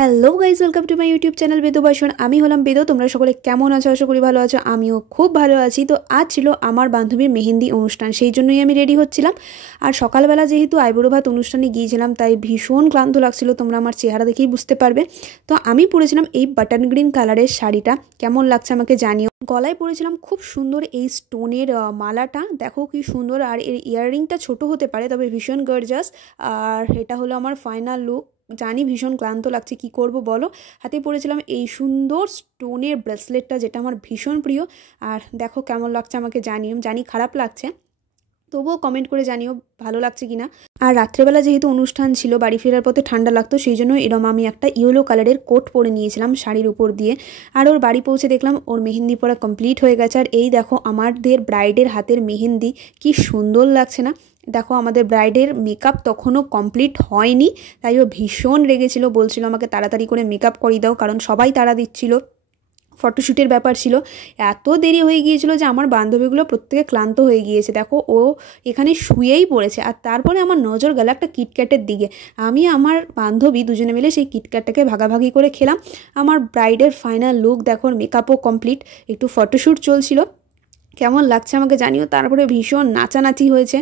Hello guys, welcome to my YouTube channel বেদু বাসন। আমি হলাম বেদু। তোমরা সকলে কেমন আছো? আশা করি ভালো আছো। আমিও খুব ভালো আছি। তো আজ ছিল আমার বান্ধবীর মেহেন্দি অনুষ্ঠান, সেই জন্যই আমি রেডি হচ্ছিলাম। আর সকালবেলা যেহেতু আইবুড়ো ভাত অনুষ্ঠানে গিয়েছিলাম, তাই ভীষণ ক্লান্ত লাগছিল, তোমরা আমার চেহারা দেখেই বুঝতে পারবে। তো আমি পরেছিলাম এই বাটন গ্রিন কালারের শাড়িটা। কেমন লাগছে আমাকে জানিও। গলায় পরেছিলাম খুব সুন্দর এই স্টোনের মালাটা, দেখো কি সুন্দর। আর এর ইয়াররিংটা ছোট হতে পারে, তবে ভীষণ গর্জাস। আর এটা হলো আমার ফাইনাল লুক। জানি ভীষণ ক্লান্ত লাগছে, কি করব বলো। হাতে পরেছিলাম এই সুন্দর স্টোনের ব্রেসলেটটা, যেটা আমার ভীষণ প্রিয়। আর দেখো কেমন লাগছে আমাকে জানিও। জানি খারাপ লাগছে, তবুও কমেন্ট করে জানিও ভালো লাগছে কিনা। আর রাত্রেবেলা যেহেতু অনুষ্ঠান ছিল, বাড়ি ফেরার পথে ঠান্ডা লাগতো, সেই জন্য এরম আমি একটা ইয়েলো কালারের কোট পরে নিয়েছিলাম শাড়ির উপর দিয়ে। আর ওর বাড়ি পৌঁছে দেখলাম ওর মেহেন্দি পরা কমপ্লিট হয়ে গেছে। আর এই দেখো আমাদের ব্রাইডের হাতের মেহেন্দি, কি সুন্দর লাগছে না? দেখো আমাদের ব্রাইডের মেকআপ তখনও কমপ্লিট হয়নি, তাই ও ভীষণ রেগেছিল, বলছিল আমাকে তাড়াতাড়ি করে মেকআপ করিয়ে দাও, কারণ সবাই তাড়া দিচ্ছিল, ফটোশ্যুটের ব্যাপার ছিল। এত দেরি হয়ে গিয়েছিল যে আমার বান্ধবীগুলো প্রত্যেকে ক্লান্ত হয়ে গিয়েছে। দেখো ও এখানে শুয়েই পড়েছে। আর তারপরে আমার নজর গেল একটা কিটক্যাটের দিকে। আমি আমার বান্ধবী দুজনে মিলে সেই কিটক্যাটটাকে ভাগাভাগি করে খেলাম। আমার ব্রাইডের ফাইনাল লুক দেখো, মেকআপও কমপ্লিট, একটু ফটোশ্যুট চলছিল। কেমন লাগছে আমাকে জানিও। তারপরে ভীষণ নাচানাচি হয়েছে,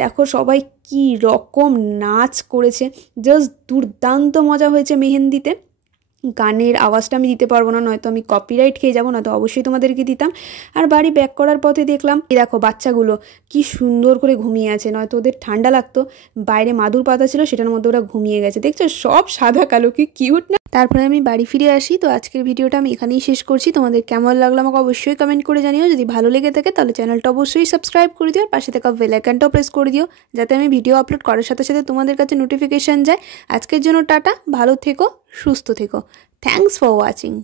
দেখো সবাই কি রকম নাচ করেছে, জাস্ট দুর্দান্ত মজা হয়েছে মেহেন্দিতে। গানের আওয়াজটা আমি দিতে পারবো না, নয়তো আমি কপিরাইট খেয়ে যাবো, নয়তো অবশ্যই তোমাদেরকে দিতাম। আর বাড়ি ব্যাক করার পথে দেখলাম এই দেখো বাচ্চাগুলো কি সুন্দর করে ঘুমিয়ে আছে, নয়তো ওদের ঠান্ডা লাগতো। বাইরে মাদুর পাতা ছিল, সেটার মধ্যে ওরা ঘুমিয়ে গেছে। দেখছো সব সাদা কালো, কি কিউট না? তারপরে আমি বাড়ি ফিরে আসি। তো আজকের ভিডিওটা আমি এখানেই শেষ করছি। তোমাদের কেমন লাগলো আমাকে অবশ্যই কমেন্ট করে জানিও। যদি ভালো লেগে থাকে তাহলে চ্যানেলটা অবশ্যই সাবস্ক্রাইব করে দিও, আর পাশে থাকা বেল আইকনটাও প্রেস করে দিও, যাতে আমি ভিডিও আপলোড করার সাথে সাথে তোমাদের কাছে নোটিফিকেশন যায়। আজকের জন্য টাটা, ভালো থেকো, সুস্থ থেকো। Thanks for watching.